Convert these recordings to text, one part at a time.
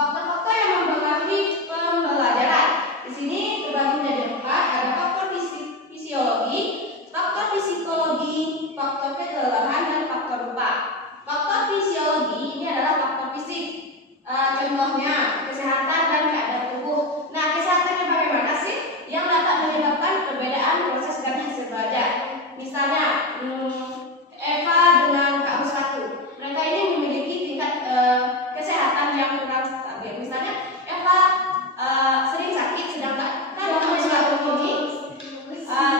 Faktor-faktor yang mempengaruhi pembelajaran. Di sini terbagi menjadi 4, ada faktor fisiologi, faktor psikologi, faktor kelelahan, dan faktor rupa. Faktor fisiologi ini adalah faktor fisik. Contohnya kesehatan dan keadaan tubuh. Nah, kesehatannya bagaimana sih? Yang dapat menyebabkan perbedaan proses dan hasil belajar. Misalnya Eva dengan Kak Uswatu, mereka ini memiliki tingkat kesehatan yang kurang stabil. Misalnya Eva sering sakit, sedangkan Kak Uswatu ini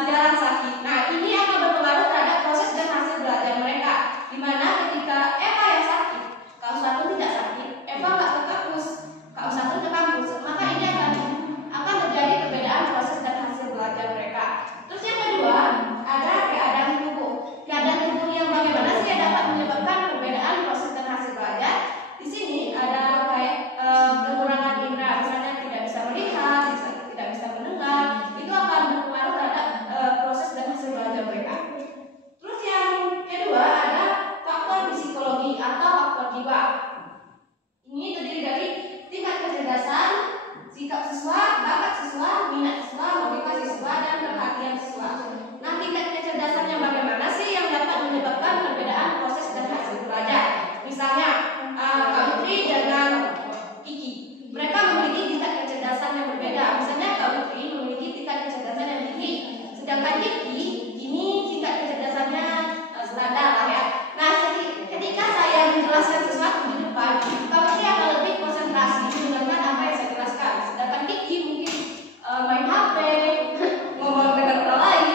jarang sakit. Nah, ini akan berpengaruh terhadap proses dan hasil belajar mereka. Dimana ketika Eva yang sakit, Kak Uswatu tidak sakit, Eva nggak ke kampus, Kak Uswatu ke kampus, maka ini akan terjadi perbedaan proses dan hasil belajar mereka. Terus yang kedua, ada keadaan tubuh. Keadaan tubuh yang bagaimana sih yang dapat menyebabkan perbedaan proses dan hasil belajar? Di sini ada kayak kekurangan indera, misalnya tidak bisa melihat, tidak bisa mendengar, itu akan berpengaruh terhadap proses dan hasil belajar mereka. Terus yang kedua ada faktor psikologi atau faktor jiwa. Ini terdiri dari tingkat kecerdasan, sikap siswa, bakat siswa, minat siswa, motivasi siswa, dan perhatian siswa. Nah, tingkat kecerdasannya bagaimana sih yang dapat menyebabkan perbedaan proses dan hasil belajar? Misalnya Kak Putri dengan Kiki, mereka memiliki tingkat kecerdasan yang berbeda. Misalnya Kak Putri memiliki tingkat kecerdasan yang tinggi, sedangkan Kiki ini tingkat kecerdasannya standar lah ya. Nah, ketika saya menjelaskan sesuatu di depan, Kak Putri akan lebih konsentrasi mendengarkan apa yang saya jelaskan, sedangkan Kiki mungkin main HP, ngomong dengan orang lain.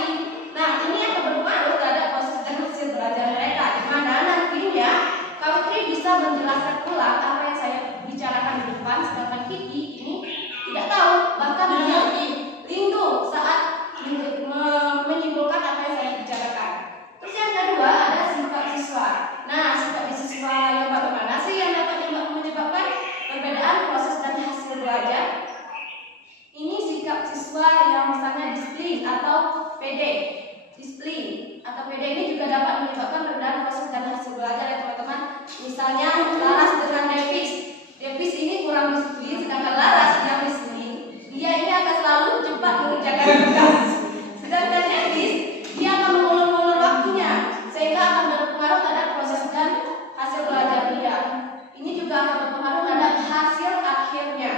Nah, ini akan berpengaruh terhadap proses dan hasil belajar mereka, di mana nantinya Kak Putri bisa menjelaskan ulang apa yang saya bicarakan di depan, sedangkan Kiki ini tidak tahu, bahkan dia lindu saat menyimpulkan apa yang saya bicarakan. Terus yang kedua ada sikap siswa. Nah, sikap siswa yang bagaimana sih yang dapat menyebabkan perbedaan proses dan hasil belajar? Ini sikap siswa yang misalnya disiplin atau PD. Disiplin atau PD ini juga dapat menyebabkan perbedaan proses dan hasil belajar ya teman-teman. Misalnya Laras dengan Davis. Davis ini kurang disiplin, sedangkan Laras yang disiplin, dia ini akan selalu cepat mengerjakan tugas. Sedangkan Davis, dia akan mengulur-ulur waktunya, sehingga akan berpengaruh terhadap proses dan hasil belajar dia. Ini juga akan berpengaruh terhadap hasil akhirnya.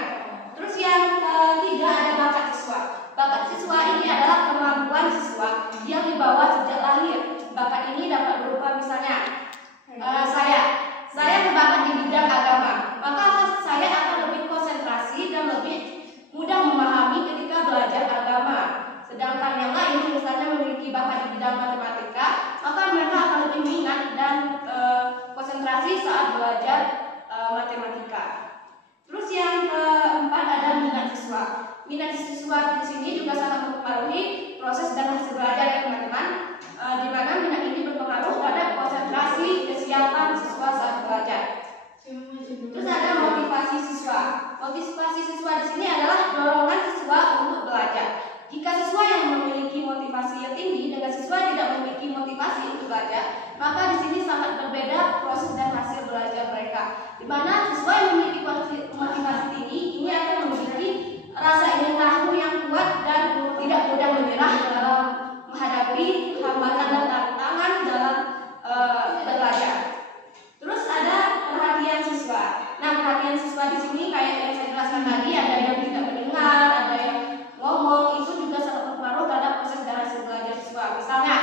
Terus yang ketiga ada bakat siswa. Bakat siswa ini adalah kemampuan siswa yang dibawa sejak lahir. Bakat ini dapat berupa misalnya saya berbakat di bidang agama, maka saya akan lebih konsentrasi dan lebih mudah memahami ketika belajar agama. Sedangkan yang lain misalnya memiliki bakat di bidang matematika, maka mereka akan lebih minat dan konsentrasi saat belajar matematika. Terus yang keempat ada minat siswa. Minat siswa di sini juga sangat mempengaruhi proses dan hasil belajar ya teman-teman. Di mana minat ini berpengaruh terhadap konsentrasi, kesiapan siswa saat belajar. Terus ada motivasi siswa. Motivasi siswa di sini adalah dorongan siswa untuk belajar. Jika siswa yang memiliki motivasi yang tinggi dengan siswa yang tidak memiliki motivasi untuk belajar, maka di sini sangat berbeda proses dan hasil belajar mereka. Di mana siswa yang memiliki motivasi tinggi ini akan memiliki rasa ingin tahu yang kuat dan tidak mudah menyerah dalam menghadapi hambatan dan tantangan dalam belajar. Terus ada perhatian siswa. Nah, perhatian siswa di sini kayak yang saya jelaskan tadi, ada yang tidak mendengar, ada yang ngomong, itu juga sangat berpengaruh terhadap proses dan hasil belajar siswa. Misalnya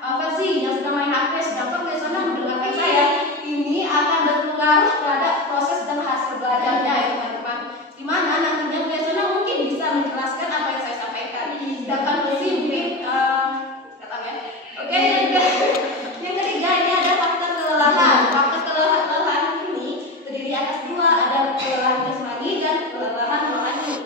versi yang sedang main HP, sedangkan biasanya mendengarkan saya, ini akan berpengaruh terhadap proses dan hasil belajarnya ya teman-teman. Dimana nantinya biasanya mungkin bisa menjelaskan apa yang saya sampaikan, sedangkan versi mungkin Oke, yang ketiga ini ada faktor kelelahan. Faktor kelelahan ini terdiri atas dua, ada kelelahan jasmani dan kelelahan rohani.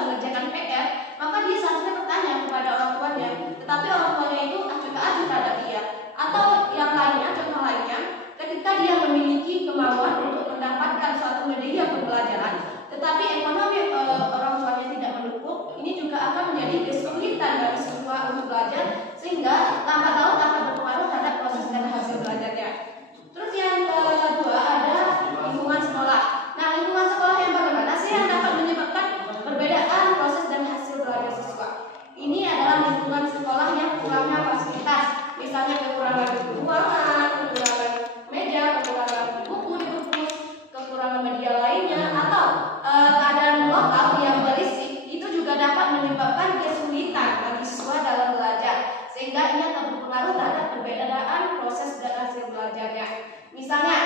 mengerjakan PR, maka dia seharusnya bertanya kepada orang tuanya. Tetapi orang tuanya itu acuh-acuh terhadap dia. Atau yang lainnya, contoh lainnya, ketika dia memiliki kemauan untuk mendapatkan suatu media pembelajaran, tetapi ekonomi orang tuanya tidak mendukung, ini juga akan menjadi kesulitan bagi siswa untuk belajar, sehingga lambat laun akan berpengaruh terhadap proses dan hasil belajarnya. Terus yang kedua ada lingkungan sekolah. Nah, lingkungan sekolah yang bagaimana sih yang dapat menyebabkan perbedaan proses dan hasil belajar siswa? Ini adalah lingkungan sekolah yang kurangnya fasilitas, misalnya kekurangan ruangan, kekurangan meja, kekurangan buku di perpus, kekurangan media lainnya, atau keadaan lokal yang berisik, itu juga dapat menyebabkan kesulitan bagi siswa dalam belajar, sehingga ini akan berpengaruh terhadap perbedaan proses dan hasil belajarnya. Misalnya,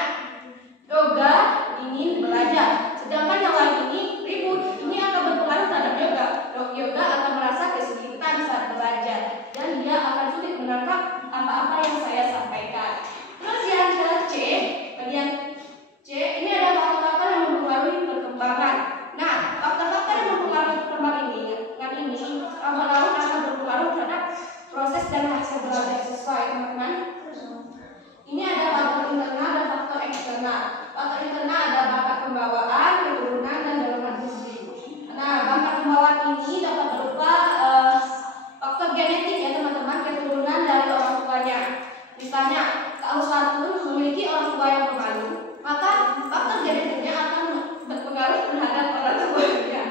yoga ingin belajar, sedangkan yang lain ini ribut, ini akan berpengaruh terhadap yoga. Yoga akan merasa kesulitan saat belajar, dan dia akan sulit menangkap apa-apa yang saya sampaikan. Terus yang ke C, bagian C, ini ada faktor-faktor yang mempengaruhi perkembangan. Nah, faktor-faktor yang mempengaruhi perkembangan ini lama-lama akan berpengaruh terhadap proses dan hasil belajar siswa, teman-teman. Ini ada faktor internal dan faktor eksternal. Faktor internal ada bakat pembawaan, keturunan, dan dorongan fisik. Nah, bakat pembawaan ini dapat berupa faktor genetik ya teman-teman, keturunan dari orang tuanya. Misalnya, kalau suatu memiliki orang tua yang pemalu, maka faktor genetiknya akan berpengaruh terhadap orang tuanya.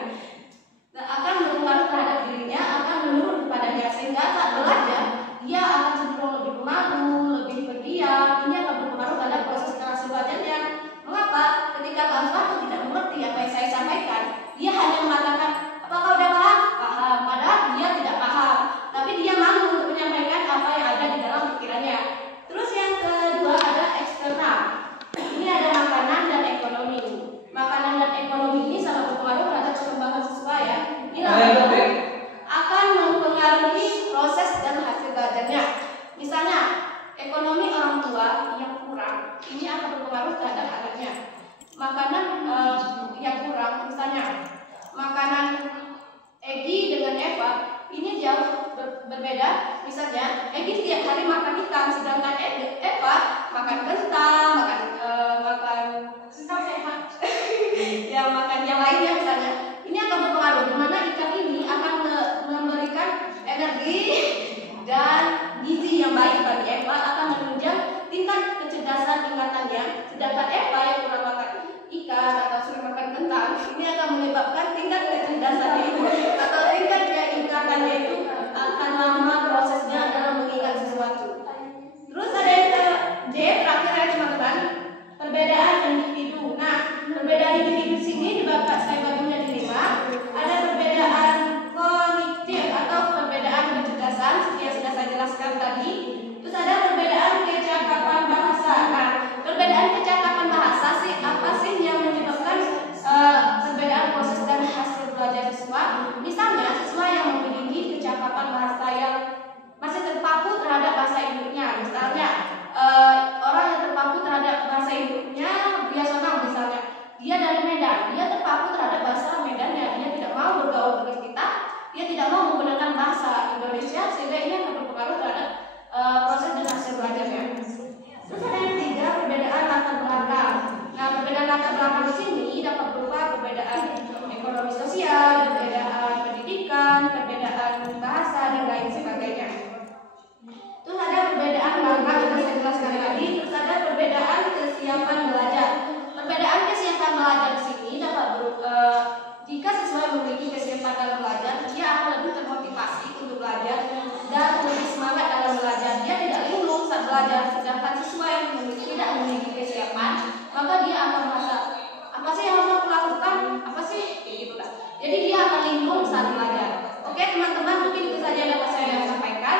Nah, akan berpengaruh terhadap dirinya, akan menurun kepadanya, sehingga saat belajar dia akan cenderung lebih pemalu, lebih pendiam. Ini akan berpengaruh terhadap proses hasil belajarnya. Mengapa? Ketika suatu tidak mengerti apa yang saya sampaikan, dia hanya mengatakan, apakah udah paham? Paham. Padahal dia tidak paham, tapi dia malu untuk menyampaikan apa yang ada di dalam pikirannya. Terus yang kedua ada eksternal. Ini ada makanan dan ekonomi. Makanan dan ekonomi ini sangat berpengaruh terhadap perkembangan siswa ya. Ini akan mempengaruhi proses dan hasil belajarnya. Misalnya, ekonomi orang tua yang kurang, ini akan berpengaruh terhadap anaknya. Makanan yang kurang, misalnya makanan Egi dengan Eva, ini jauh berbeda. Misalnya, Egi setiap hari makan ikan, sedangkan Eva makan kentang, makan ya makan yang lainnya misalnya. Ini akan berpengaruh, di mana ikan ini akan memberikan energi dan gizi yang baik bagi Eva, akan menunjang tingkat kecerdasan ingatannya. Sedangkan Eva yang kurang makan ikan atau sering makan kentang, ini akan menyebabkan tingkat kecerdasannya itu atau tingkat ingatannya itu akan lama prosesnya dalam mengingat sesuatu. Terus ada yang D terakhir ya teman-teman, perbedaan individu. Nah, perbedaan individu sini dapat saya bagi menjadi 5. Ada perbedaan kognitif atau perbedaan kecerdasan seperti yang sudah saya jelaskan tadi. Terus ada perbedaan kecakapan bahasa. Nah, perbedaan kecakapan bahasa sih apa sih yang menyebabkan perbedaan proses dan hasil belajar siswa? Misalnya siswa yang memiliki kecakapan bahasa yang masih terpaku terhadap bahasa ibunya. Misalnya orang yang terpaku terhadap bahasa ibunya Biasonang misalnya, dia dari Medan, dia terpaku terhadap bahasa Medannya, dia tidak mau bergaul dengan kita, dia tidak mau menggunakan bahasa Indonesia, sehingga ini akan berpengaruh terhadap proses dan hasil belajarnya. Terus ada yang ketiga, perbedaan latar belakang. Nah, perbedaan latar belakang di sini dapat berupa perbedaan ekonomi sosial, perbedaan pendidikan, perbedaan bahasa, dan lain sebagainya. Terus ada perbedaan langkah yang saya jelaskan tadi. Terus ada perbedaan kesiapan belajar. Perbedaan kesiapan belajar di sini dapat berupa jika siswa memiliki kesiapan dalam belajar, dia akan lebih termotivasi untuk belajar dan lebih semangat dalam belajar. Dia tidak linglung saat belajar. Sedangkan siswa yang tidak memiliki kesiapan, maka dia akan merasa apa sih yang harus aku lakukan? Apa sih? Gitu lah. Jadi dia akan linglung saat belajar. Oke teman-teman, mungkin itu saja yang dapat saya sampaikan.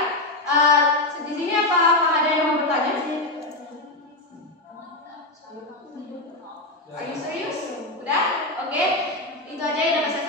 Di sini apa ada yang mau bertanya? Are you serious? Udah? Oke. Itu aja yang dapat saya